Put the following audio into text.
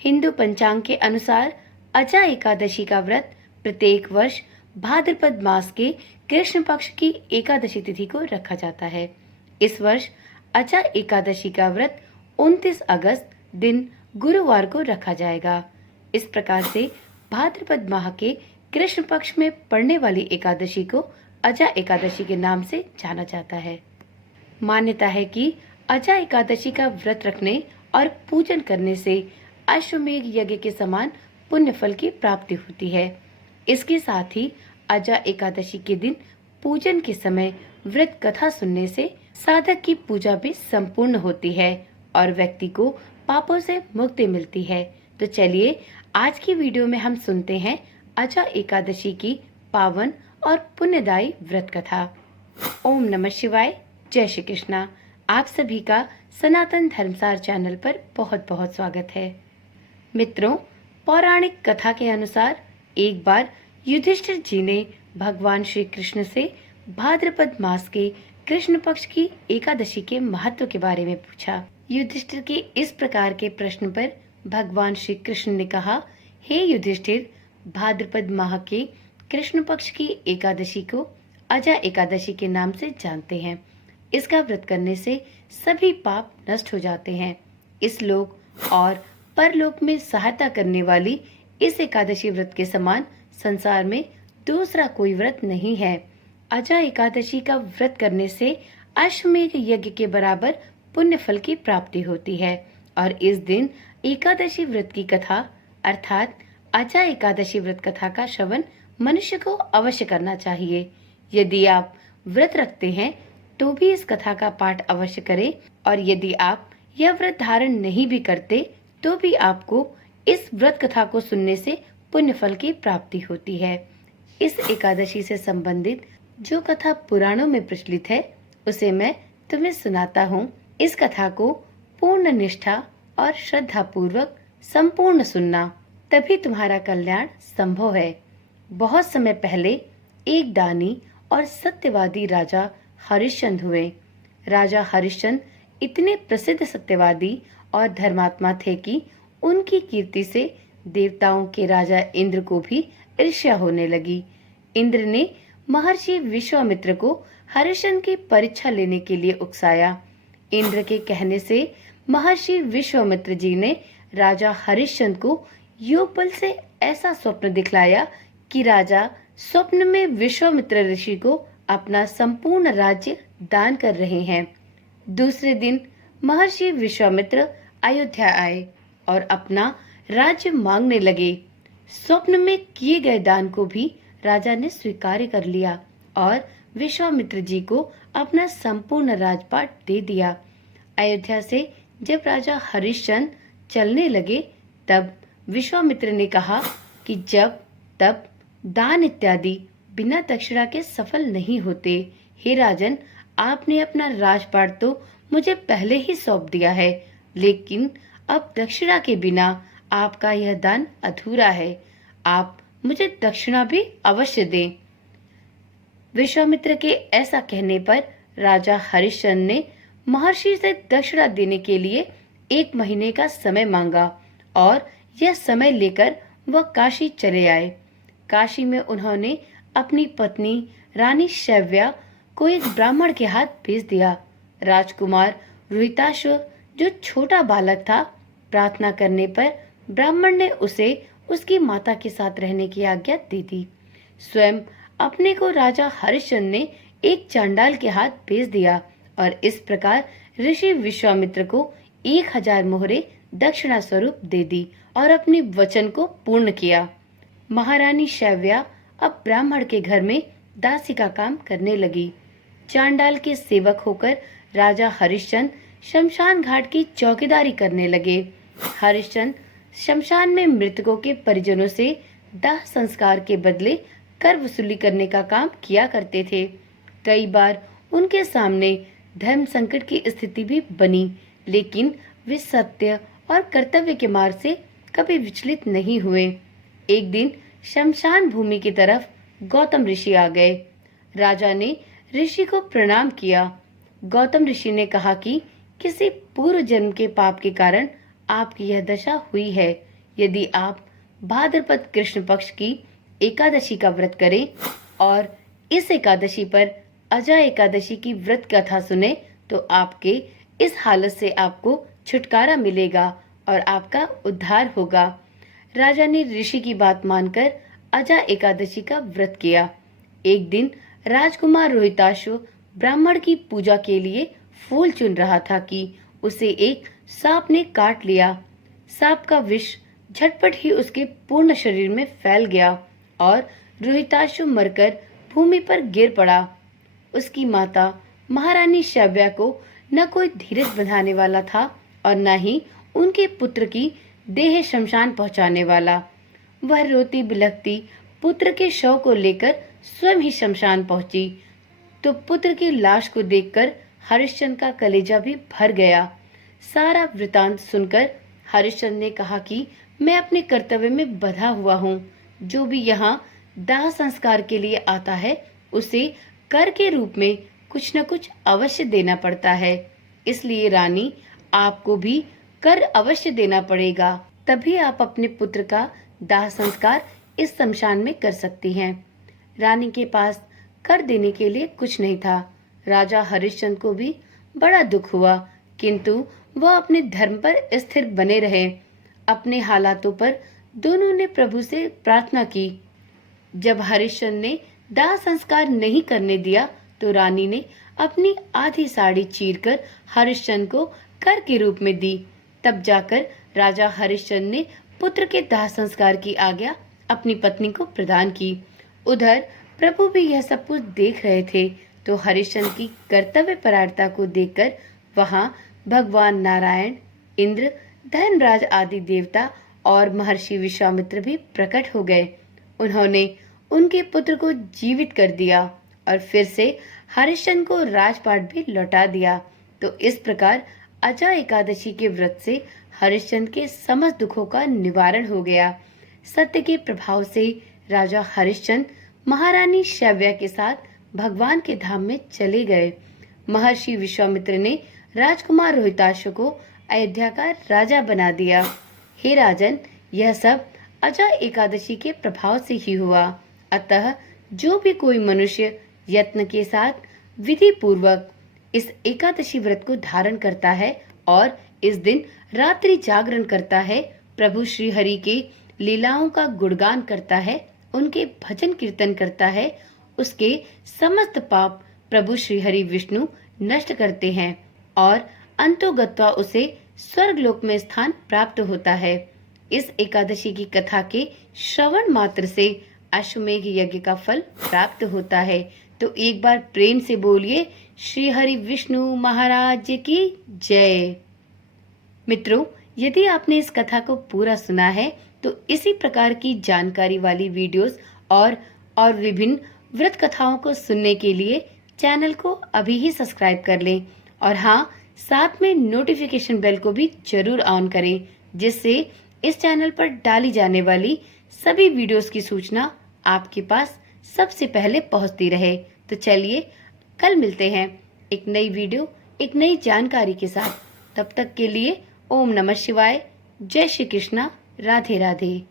हिंदू पंचांग के अनुसार अचा एकादशी का व्रत प्रत्येक वर्ष भाद्रपद मास के कृष्ण पक्ष की एकादशी तिथि को रखा जाता है। इस वर्ष अचा एकादशी का व्रत 29 अगस्त दिन गुरुवार को रखा जाएगा। इस प्रकार से भाद्रपद माह के कृष्ण पक्ष में पड़ने वाली एकादशी को अचा एकादशी के नाम से जाना जाता है। मान्यता है कि अचा एकादशी का व्रत रखने और पूजन करने से अश्वमेघ यज्ञ के समान पुण्य फल की प्राप्ति होती है। इसके साथ ही अजा एकादशी के दिन पूजन के समय व्रत कथा सुनने से साधक की पूजा भी संपूर्ण होती है और व्यक्ति को पापों से मुक्ति मिलती है। तो चलिए आज की वीडियो में हम सुनते हैं अजा एकादशी की पावन और पुण्यदायी व्रत कथा। ओम नमः शिवाय, जय श्री कृष्णा। आप सभी का सनातन धर्मसार चैनल पर बहुत बहुत स्वागत है। मित्रों, पौराणिक कथा के अनुसार एक बार युधिष्ठिर जी ने भगवान श्री कृष्ण से भाद्रपद मास के कृष्ण पक्ष की एकादशी के महत्व के बारे में पूछा। युधिष्ठिर के इस प्रकार के प्रश्न पर भगवान श्री कृष्ण ने कहा, हे युधिष्ठिर, भाद्रपद माह के कृष्ण पक्ष की एकादशी को अजा एकादशी के नाम से जानते हैं। इसका व्रत करने से सभी पाप नष्ट हो जाते हैं। इस लोक और परलोक में सहायता करने वाली इस एकादशी व्रत के समान संसार में दूसरा कोई व्रत नहीं है। अजा एकादशी का व्रत करने से अश्वमेध यज्ञ के बराबर पुण्य फल की प्राप्ति होती है और इस दिन एकादशी व्रत की कथा अर्थात अजा एकादशी व्रत कथा का श्रवण मनुष्य को अवश्य करना चाहिए। यदि आप व्रत रखते हैं तो भी इस कथा का पाठ अवश्य करें और यदि आप यह व्रत धारण नहीं भी करते तो भी आपको इस व्रत कथा को सुनने से पुण्य फल की प्राप्ति होती है। इस एकादशी से संबंधित जो कथा पुराणों में प्रचलित है उसे मैं तुम्हें सुनाता हूँ। इस कथा को पूर्ण निष्ठा और श्रद्धा पूर्वक संपूर्ण सुनना, तभी तुम्हारा कल्याण संभव है। बहुत समय पहले एक दानी और सत्यवादी राजा हरिश्चंद्र हुए। राजा हरिश्चंद्र इतने प्रसिद्ध सत्यवादी और धर्मात्मा थे कि उनकी कीर्ति से देवताओं के राजा इंद्र को भी ईर्ष्या होने लगी। इंद्र ने महर्षि विश्वामित्र को हरिश्चंद्र की परीक्षा लेने के लिए उकसाया। इंद्र के कहने से महर्षि विश्वामित्र जी ने राजा हरिश्चंद्र को योग बल से ऐसा स्वप्न दिखलाया कि राजा स्वप्न में विश्वामित्र ऋषि को अपना संपूर्ण राज्य दान कर रहे हैं। दूसरे दिन महर्षि विश्वामित्र अयोध्या आए और अपना राज्य मांगने लगे। स्वप्न में किए गए दान को भी राजा ने स्वीकार कर लिया और विश्वामित्र जी को अपना संपूर्ण राजपाट दे दिया। अयोध्या से जब राजा हरिश्चंद्र चलने लगे तब विश्वामित्र ने कहा कि जब तब दान इत्यादि बिना दक्षिणा के सफल नहीं होते। हे राजन, आपने अपना राजपाट तो मुझे पहले ही सौंप दिया है, लेकिन अब दक्षिणा के बिना आपका यह दान अधूरा है। आप मुझे दक्षिणा भी अवश्य दें। विश्वामित्र के ऐसा कहने पर राजा हरिश्चंद्र ने महर्षि से दक्षिणा देने के लिए 1 महीने का समय मांगा और यह समय लेकर वह काशी चले आए। काशी में उन्होंने अपनी पत्नी रानी शैव्या को एक ब्राह्मण के हाथ भेज दिया। राजकुमार रोहिताश्व जो छोटा बालक था, प्रार्थना करने पर ब्राह्मण ने उसे उसकी माता के साथ रहने की आज्ञा दे दी। स्वयं अपने को राजा हरिश्चंद्र ने एक चांडाल के हाथ भेज दिया और इस प्रकार ऋषि विश्वामित्र को 1000 मोहरे दक्षिणा स्वरूप दे दी और अपने वचन को पूर्ण किया। महारानी शैव्या अब ब्राह्मण के घर में दासी का काम करने लगी। चांडाल के सेवक होकर राजा हरिश्चंद्र शमशान घाट की चौकीदारी करने लगे। हरिश्चंद्र शमशान में मृतकों के परिजनों से दाह संस्कार के बदले कर वसूली करने का काम किया करते थे। कई बार उनके सामने धर्म संकट की स्थिति भी बनी, लेकिन वे सत्य और कर्तव्य के मार्ग से कभी विचलित नहीं हुए। एक दिन शमशान भूमि की तरफ गौतम ऋषि आ गए। राजा ने ऋषि को प्रणाम किया। गौतम ऋषि ने कहा कि किसी पूर्व जन्म के पाप के कारण आपकी यह दशा हुई है। यदि आप भाद्रपद कृष्ण पक्ष की एकादशी का व्रत करें और इस एकादशी पर अजा एकादशी की व्रत कथा सुने तो आपके इस हालत से आपको छुटकारा मिलेगा और आपका उद्धार होगा। राजा ने ऋषि की बात मानकर अजा एकादशी का व्रत किया। एक दिन राजकुमार रोहिताश्व ब्राह्मण की पूजा के लिए फूल चुन रहा था कि उसे एक सांप ने काट लिया। सांप का विष झटपट ही उसके पूर्ण शरीर में फैल गया और रोहिताश्व मरकर भूमि पर गिर पड़ा। उसकी माता महारानी शव्या को न कोई धीरज बंधाने वाला था और न ही उनके पुत्र की देह शमशान पहुंचाने वाला। वह रोती बिलखती पुत्र के शव को लेकर स्वयं ही शमशान पहुंची तो पुत्र की लाश को देखकर हरिश्चंद्र का कलेजा भी भर गया। सारा वृतांत सुनकर हरिश्चंद्र ने कहा कि मैं अपने कर्तव्य में बंधा हुआ हूँ। जो भी यहाँ दाह संस्कार के लिए आता है उसे कर के रूप में कुछ न कुछ अवश्य देना पड़ता है। इसलिए रानी, आपको भी कर अवश्य देना पड़ेगा, तभी आप अपने पुत्र का दाह संस्कार इस शमशान में कर सकती हैं। रानी के पास कर देने के लिए कुछ नहीं था। राजा हरिश्चंद्र को भी बड़ा दुख हुआ, किंतु वह अपने धर्म पर स्थिर बने रहे। अपने हालातों पर दोनों ने प्रभु से प्रार्थना की। जब हरिश्चंद्र ने दाह संस्कार नहीं करने दिया तो रानी ने अपनी आधी साड़ी चीरकर हरिश्चंद्र को कर के रूप में दी। तब जाकर राजा हरिश्चंद्र ने पुत्र के दाह संस्कार की आज्ञा अपनी पत्नी को प्रदान की। उधर प्रभु भी यह सब कुछ देख रहे थे तो हरिश्चंद्र की कर्तव्य परायणता को देखकर वहां भगवान नारायण, इंद्र, धर्मराज आदि देवता और महर्षि विश्वामित्र भी प्रकट हो गए। उन्होंने उनके पुत्र को जीवित कर दिया और फिर से हरिश्चंद्र को राजपाट भी लौटा दिया। तो इस प्रकार अजा एकादशी के व्रत से हरिश्चंद्र के समस्त दुखों का निवारण हो गया। सत्य के प्रभाव से राजा हरिश्चंद्र महारानी शव्या के साथ भगवान के धाम में चले गए। महर्षि विश्वामित्र ने राजकुमार रोहिताश्व को अयोध्या का राजा बना दिया। हे राजन, यह सब अजा एकादशी के प्रभाव से ही हुआ। अतः जो भी कोई मनुष्य यत्न के साथ विधि पूर्वक इस एकादशी व्रत को धारण करता है और इस दिन रात्रि जागरण करता है, प्रभु श्री हरि के लीलाओं का गुणगान करता है, उनके भजन कीर्तन करता है, उसके समस्त पाप प्रभु श्री हरि विष्णु नष्ट करते हैं और अंतोगत्वा उसे स्वर्ग लोक में स्थान प्राप्त होता है। इस एकादशी की कथा के श्रवण मात्र से अश्वमेघ यज्ञ का फल प्राप्त होता है। तो एक बार प्रेम से बोलिए, श्री हरि विष्णु महाराज की जय। मित्रों, यदि आपने इस कथा को पूरा सुना है तो इसी प्रकार की जानकारी वाली वीडियोस और विभिन्न व्रत कथाओं को सुनने के लिए चैनल को अभी ही सब्सक्राइब कर लें और हाँ, साथ में नोटिफिकेशन बेल को भी जरूर ऑन करें, जिससे इस चैनल पर डाली जाने वाली सभी वीडियोस की सूचना आपके पास सबसे पहले पहुंचती रहे। तो चलिए कल मिलते हैं एक नई वीडियो, एक नई जानकारी के साथ। तब तक के लिए ओम नमः शिवाय, जय श्री कृष्णा, राधे राधे।